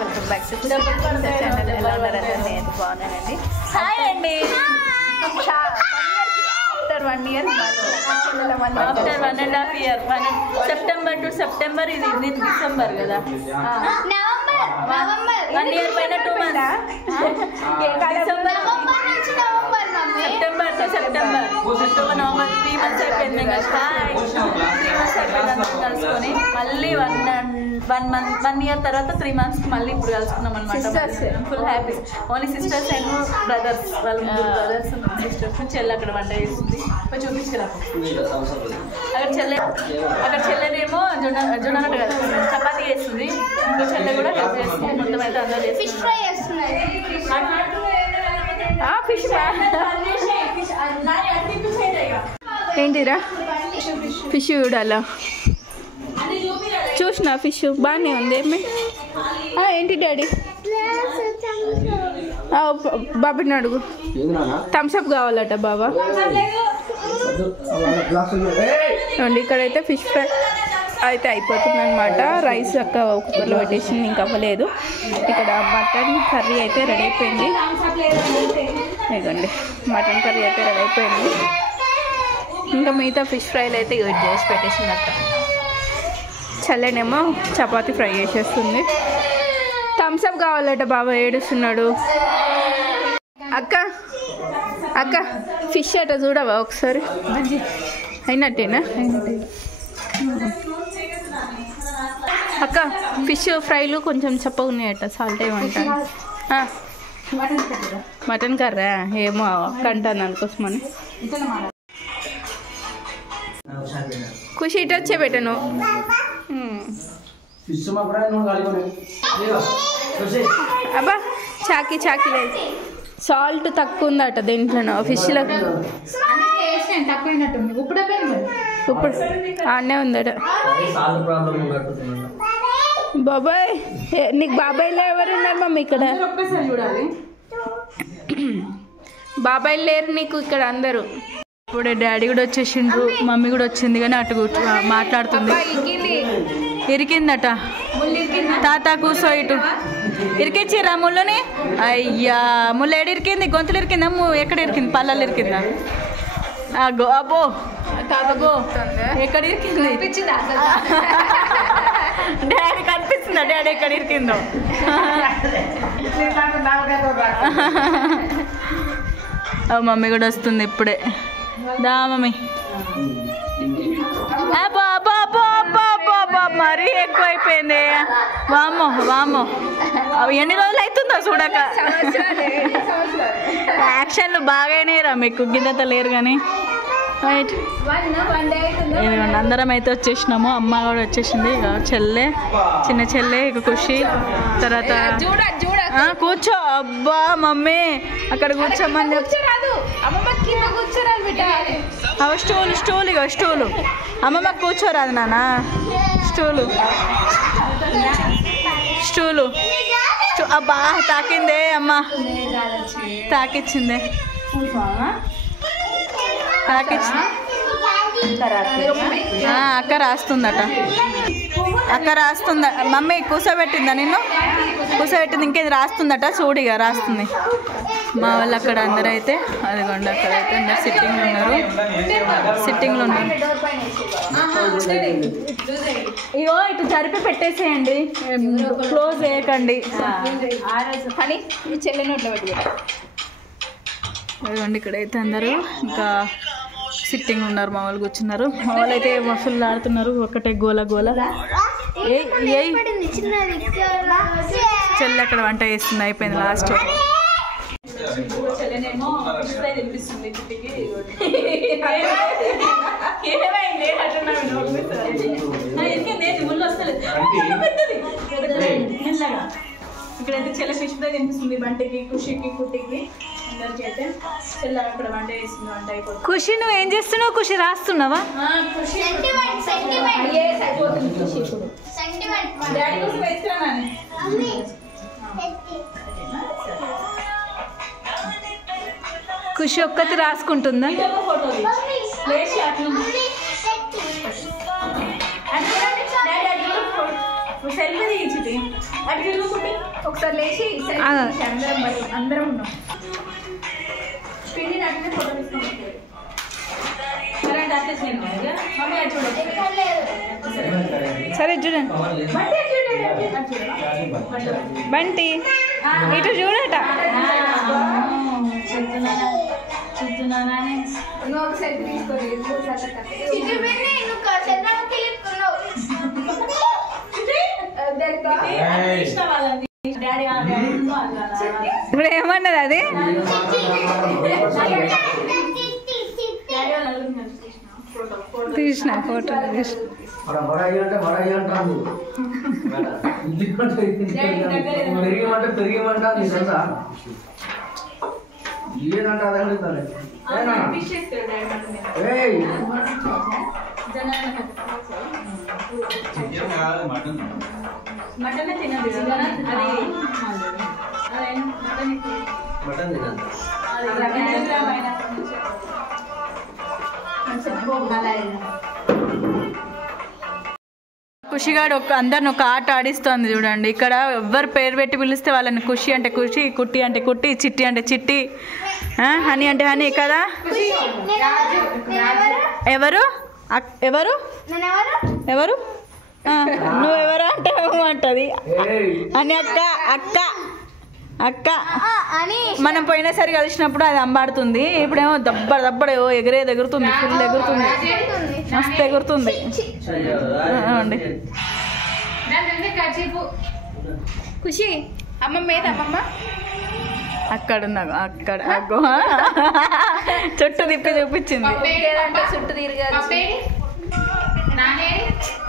Welcome back to channel. ఎలా ఉన్నారంటే నేను బాగున్నానండి. హాయ్ అండి. After 1 year, after 1.5 years, September to September, ఇది డిసెంబర్ కదా, 1 year పైన 2 months. September to September, November 3 months అయిపోయింది. 3 months అయిపోయింది కలుసుకొని. మళ్ళీ 1 year తర్వాత 3 months మళ్ళీ ఇప్పుడు కలుసుకున్నాం అనమాట. Full happy. Only sisters and brothers, వాళ్ళ ముగ్గురు బ్రదర్స్ సిస్టర్స్. చెల్లి అక్కడ వంట చేస్తుంది, చూపించరా. అక్కడ చెల్లెనేమో జొన్నగడ్డ కలుస్తుంది, చపాతీ చేస్తుంది. ఇంకో చెల్లె కూడా హెల్ప్ చేస్తుంది. మొత్తం అయితే అందరూ చేస్తుంది. ఏంటిరా ఫిష్ చూడాలా? చూసిన ఫిష్ బాగానే ఉంది. ఏంటి డాడీ? బాబాని అడుగు. థమ్స్అప్ కావాలట బాబా. ఇక్కడైతే ఫిష్ ఫ్రై అయితే అయిపోతుంది అనమాట. రైస్ అక్క కుక్కర్లో పెట్టేసింది, ఇంకా అవ్వలేదు. ఇక్కడ మటన్ కర్రీ అయితే రెడీ అయిపోయింది. ఇదండి మటన్ కర్రీ అయితే రెడీ అయిపోయింది. ఇంకా మిగతా ఫిష్ ఫ్రైలు అయితే యూజ్ చేసి పెట్టేసింది అక్క. చల్లనేమో చపాతీ ఫ్రై చేసేస్తుంది. థమ్స్అప్ కావాలట బాబా, ఏడుస్తున్నాడు. అక్క అక్క ఫిష్ అట చూడవా ఒకసారి? అయినట్టేనా అక్క? ఫిష్ ఫ్రైలు కొంచెం చప్పగా ఉన్నాయట, సాల్ట్ ఏమంటారు? మటన్ కర్రా ఏమో కంటాను అందుకోసమని. ఖుషి ఇటు వచ్చే పెట్టను. అబ్బా చాకీ చాకీ లేదు. సాల్ట్ తక్కువ ఉందట దీంట్లో ఫిష్లో. ఇప్పుడు ఆడనే ఉందట. బాబాయ్ నీకు బాబాయ్లో ఎవరు ఉన్నారు మమ్మీ? ఇక్కడ బాబాయ్ లేరు నీకు ఇక్కడ అందరూ. ఇప్పుడే డాడీ కూడా వచ్చేసిండ్రు, మమ్మీ కూడా వచ్చింది, కానీ అటు మాట్లాడుతుంది. ఇరికిందట తాత, కూర్చో ఇటు. ఇరికిచ్చిరా ముళ్ళుని? అయ్యా ముళ్ళు ఏడు ఇరికింది? గొంతులు ఇరికిందా? ఎక్కడ ఇరికింది? పళ్ళలు ఇరికిందా? అగో అబ్బో తాతగో ఎక్కడ ఇరికింది? డాడీ కనిపిస్తుందా? డాడీ ఎక్కడ ఇరికిందో? మమ్మీ కూడా వస్తుంది ఇప్పుడే. దా మమ్మీ. మరీ ఎక్కువ అయిపోయింది. వామ్మో వామ్మో, ఎన్ని రోజులు అవుతుందో చూడక. యాక్షన్లు బాగానేరా మీకు, గిన్నెత లేరు కానీ. రైట్ అందరం అయితే వచ్చేసినాము. అమ్మ కూడా వచ్చేసింది. ఇక చెల్లె, చిన్న చెల్లె, ఇక ఖుషి. తర్వాత కూర్చో. అబ్బా మమ్మీ అక్కడ కూర్చోమని చెప్తారు. స్టూలు స్టూలు, ఇక స్టూలు. అమ్మమ్మ కూర్చోరాదు నాన్న. Stool stool. అబ్బా తాకిందే అమ్మ, తాకిచ్చిందే, అక్క రాస్తుందట. అక్క రాస్తుందా మమ్మీ? కూర్చోబెట్టిందా నిన్ను? కూర్చోబెట్టింది, ఇంకేది రాస్తుందట. చూడిగా రాస్తుంది. మా వాళ్ళు అక్కడ అందరూ అయితే అదిగోండి, అక్కడైతే అందరు సిట్టింగ్లు ఉన్నారు. ఇగో ఇటు జరిపి పెట్టేసేయండి, క్లోజ్ చేయకండి. అదిగోండి ఇక్కడైతే అందరూ ఇంకా సిట్టింగ్ ఉన్నారు. మా వాళ్ళు కూర్చున్నారు. మా వాళ్ళు అయితే మఫుల్ ఆడుతున్నారు. ఒకటే గోల గోల. చెల్లి అక్కడ వంట చేస్తుంది, అయిపోయింది లాస్ట్. ఇక్కడైతే చెల్ల ఫిష్ ఫ్రై తినిపిస్తుంది బంటికి, ఖుషికి, కుట్టికి. ఖుషి నువ్వు ఏం చేస్తున్నావు? ఖుషి రాస్తున్నావా? ఖుషి ఒక్కటి రాసుకుంటుందా? సెల్ఫీ తీయించి ఒకసారి లేచి అందరం ఉన్నాం. పిండి అట్లనే ఫోటో తీసుకుంటాం. సరే చూడండి బంటి ఇటు చూడట. ఇప్పుడు ఏమన్నది అది? తీసిన ఫోటో మటన్ తినదు. ఖుషిగాడు అందరిని ఒక ఆట ఆడిస్తోంది చూడండి. ఇక్కడ ఎవరు పేరు పెట్టి పిలిస్తే వాళ్ళని ఖుషి అంటే ఖుషి, కుట్టి అంటే కుట్టి, చిట్టి అంటే చిట్టి, హనీ అంటే హనీ కదా. ఎవరు ఎవరు ఎవరు నువ్వెవరు అంటే అంటది అని. అక్క అక్క అక్క మనం పోయినసారి కలిసినప్పుడు అది అంబాడుతుంది. ఇప్పుడేమో దబ్బడ ఎగిరేది ఎగురుతుంది, ఫుల్ ఎగురుతుంది, మస్తు ఎగురుతుంది. ఖుషి అమ్మమ్మ ఏది అమ్మమ్మ అక్కడ అక్కడ చుట్టూ తిప్పి చూపించింది. చుట్టూ తిరిగి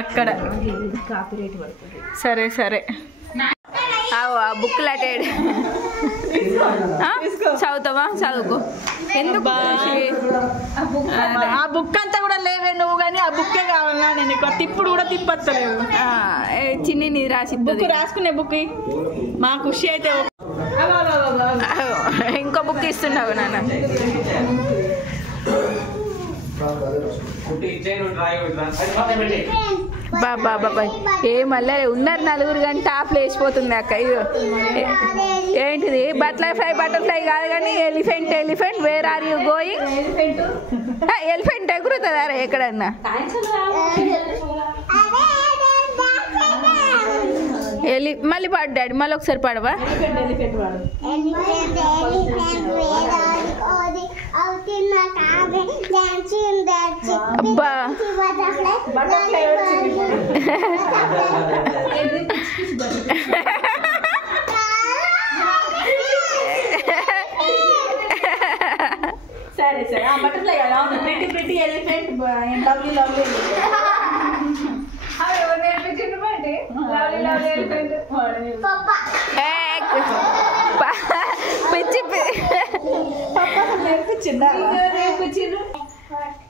అక్కడ. సరే సరే ఆ బుక్లు అటేడు చదువుతావా? చదువుకో. ఎందుకు ఆ బుక్ అంతా కూడా లేవే నువ్వు, కానీ ఆ బుక్కే కావాలా? నేను తిప్పుడు కూడా తిప్పత్తలేవు. చిన్ని నీ రాసి బుక్ రాసుకునే బుక్ మా ఖుషి అయితే ఇంకో బుక్ ఇస్తున్నావు నాన్న. బాబాయ్ ఏ మళ్ళీ ఉన్నారు నలుగురు కానీ టాప్లు వేసిపోతుంది అక్క. ఏంటిది? బటర్ఫ్లై కాదు కానీ elephant. Where are you going? Elephant ఎగురుతుందా ఎక్కడన్నా? మళ్ళీ పాడు డాడీ, మళ్ళీ ఒకసారి పాడవా? అబ్బా సరే సరే బటర్ఫ్లై కదా. ప్రిటీ ఎలిఫెంట్, లవ్లీ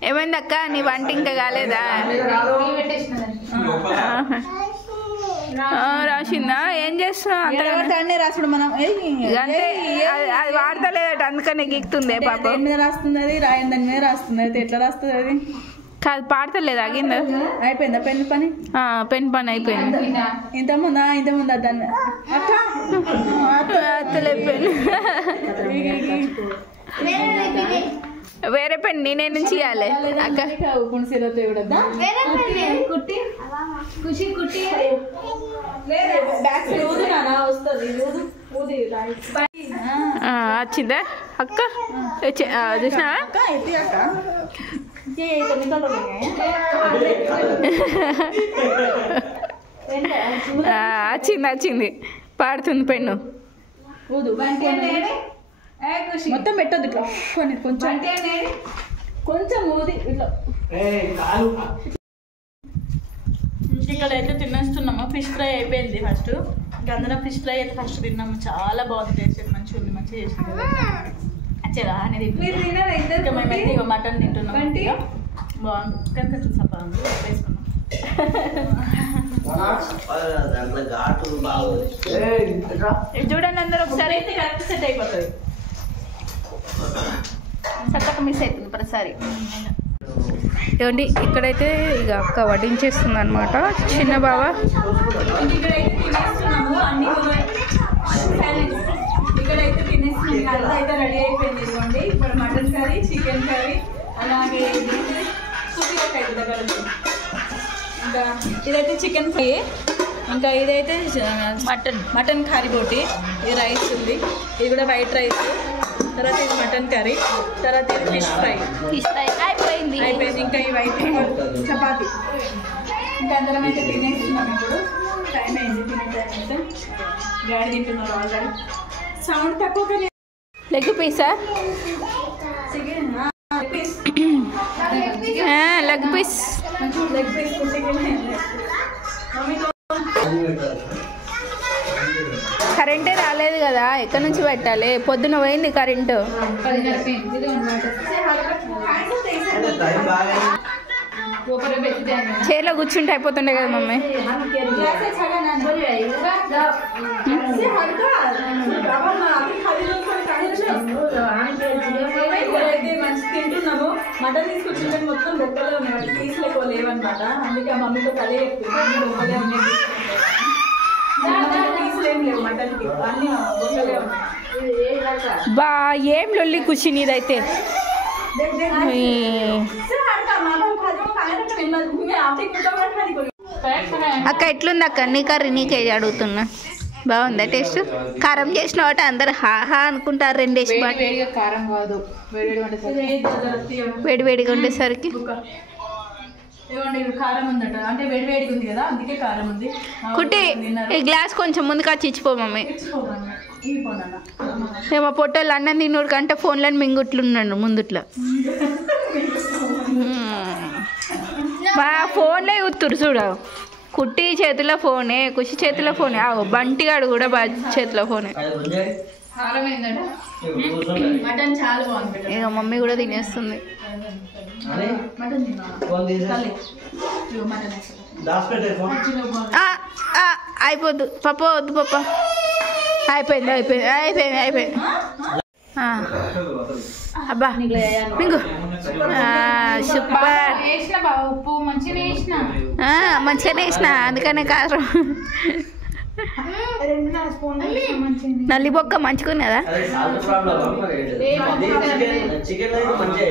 ఏమైంది అక్క? నీ వంట ఇంకా కాలేదా? రాసిందా? ఏం చేస్తున్నావు? అంతే రాసుడు మనం అంటే అది వాడతలేదట, అందుకనే గీక్తుంది పాప. మీద రాస్తుంది అది, రాయని దాని మీద రాస్తుంది. అయితే ఎట్లా రాస్తుంది అది? కాదు పాడతలేదు. ఆగిందా? అయిపోయిందా పెన్ పని? పెన్ పని అయిపోయింది. ఇంతకుముందా దాన్ని పెన్ వేరే పెన్ నేనే నుంచి ఇవ్వాలి అక్క. వచ్చిందా అక్క? చూసినా వచ్చింది పాడుతుంది పెన్ను. మొత్తం పెట్టద్దు ఇట్లా, కొంచెం ఊది ఇట్లా. ఇక్కడ అయితే తినేస్తున్నాము. ఫిష్ ఫ్రై అయిపోయింది ఫస్ట్. ఇంకా అందరం ఫిష్ ఫ్రై అయితే ఫస్ట్ తిన్నాము. చాలా బాగుంది, టేస్ట్ మంచిగా ఉంది, మంచిగా చేసింది. వచ్చేదా అనేది మేమైతే ఇక మటన్ తింటున్నాం. బాగుంది కనుక చూసా బాగుంది, వేసుకున్నాం. చూడండి అందరూ ఒకసారి అయితే కరెక్ట్ సెట్ అయిపోతుంది. చక్కగా మిస్ అవుతుంది ప్రతిసారి. ఏమండి ఇక్కడైతే ఇక అక్క వడ్డించేస్తుంది అనమాట చిన్న బావ. ఇక్కడైతే తినేస్తున్నాం, అంతా అయితే రెడీ అయిపోయింది. ఇదిగోండి ఇప్పుడు మటన్ కర్రీ, చికెన్ కర్రీ, అలాగే ఇంకా ఇదైతే చికెన్ ఫ్రై, ఇంకా ఇదైతే మటన్ కర్రీ బోటి, ఇది రైస్ ఉంది, ఇది కూడా వైట్ రైస్, తర్వాత ఇది మటన్ కర్రీ, తర్వాత ఇది ఫిష్ ఫ్రై అయిపోయింది. ఇంకా ఈ వైట్ చపాతి. ఇంకా అందరం అయితే తినేస్తున్నాం. ఇప్పుడు టైం అయింది, తినే టైం అయితే గాడి తింటున్నారు ఆల్రెడీ. సౌండ్ తక్కువ. లెగ్ పీసా? Leg piece. కరెంటే రాలేదు కదా, ఎక్కడి నుంచి పెట్టాలి? పొద్దున పోయింది కరెంటు. చైర్లో కూర్చుంటే అయిపోతుండే కదా మమ్మీ. తింటున్నాము. మటన్ తీసుకొచ్చి మొత్తం బొక్కలే ఉన్నాయి, తీసులేకో లేవన్నమాట. అందుకే ఆ మమ్మీతో కదే చెప్తుంది, బొక్కలే ఉన్నాయి, తీసులేం లేవు మటన్కి, అన్ని బొక్కలే ఉన్నాయి. బా ఏం లొల్లి ఖుషి నీదైతే. అక్క ఎట్లుంది అక్క నీ కర్రీ? నీకే అడుగుతున్నా. బాగుందా టేస్ట్? కారం చేసిన వాటి అందరు హాహా అనుకుంటారు. రెండేసి కారం కాదు, వేడివేడిగా ఉండేసరికి కారం ఉందట, అంటే వేడివేడిగా ఉంది కదా, అందుకే కారం ఉంది. కుట్టి ఈ గ్లాస్ కొంచెం ముందుకు వచ్చి ఇచ్చిపో మమ్మీ. ఏమో పొట్టోళ్ళు అన్నం తిన్నోడు కంటే ఫోన్లను మింగుట్లున్నాడు ముందుట్లో. మా ఫోన్లో చూస్తురు చూడ. కుట్టి చేతిలో ఫోనే, కుషి చేతిలో ఫోనే, బంటిగాడు కూడా చేతిలో ఫోనే. మటన్ చాలా బాగుంది. ఇక మమ్మీ కూడా తినేస్తుంది. అయిపోద్దు పప్ప, వద్దు పప్ప. అయిపోయింది అయిపోయింది అయిపోయింది అయిపోయింది. అబ్బా మీకు సూపర్. ఉప్పు మంచిగానే వేసిన, అందుకనే కారం. నల్లిబొక్క మంచుకున్నదా?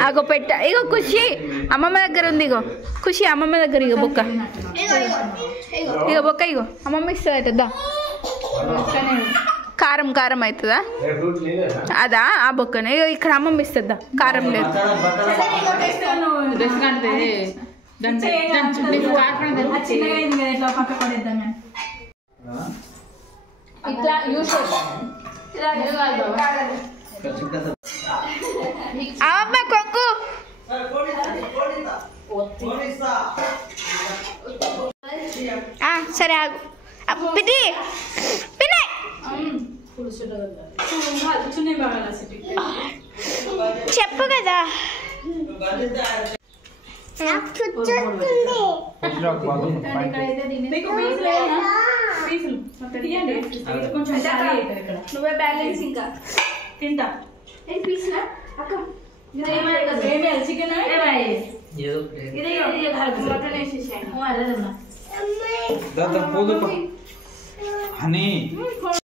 అగో పెట్ట. ఇగో ఖుషి అమ్మమ్మ దగ్గర ఉంది. ఇగో ఖుషి అమ్మమ్మ దగ్గర. ఇగో బొక్క, ఇగో బొక్క, ఇగో అమ్మమ్మ ఇస్తుందా? కారం కారం అవుతుందా? అదా ఆ బొక్కనే. ఇగో ఇక్కడ అమ్మమ్మ ఇస్తుందా? కారం లేదు. అమ్మ కొంగు సరే ఆగు. పిటి పినే చెప్పు కదా. నువ్వే బ్యాలెన్స్ ఇంకా తింటా. Chicken honey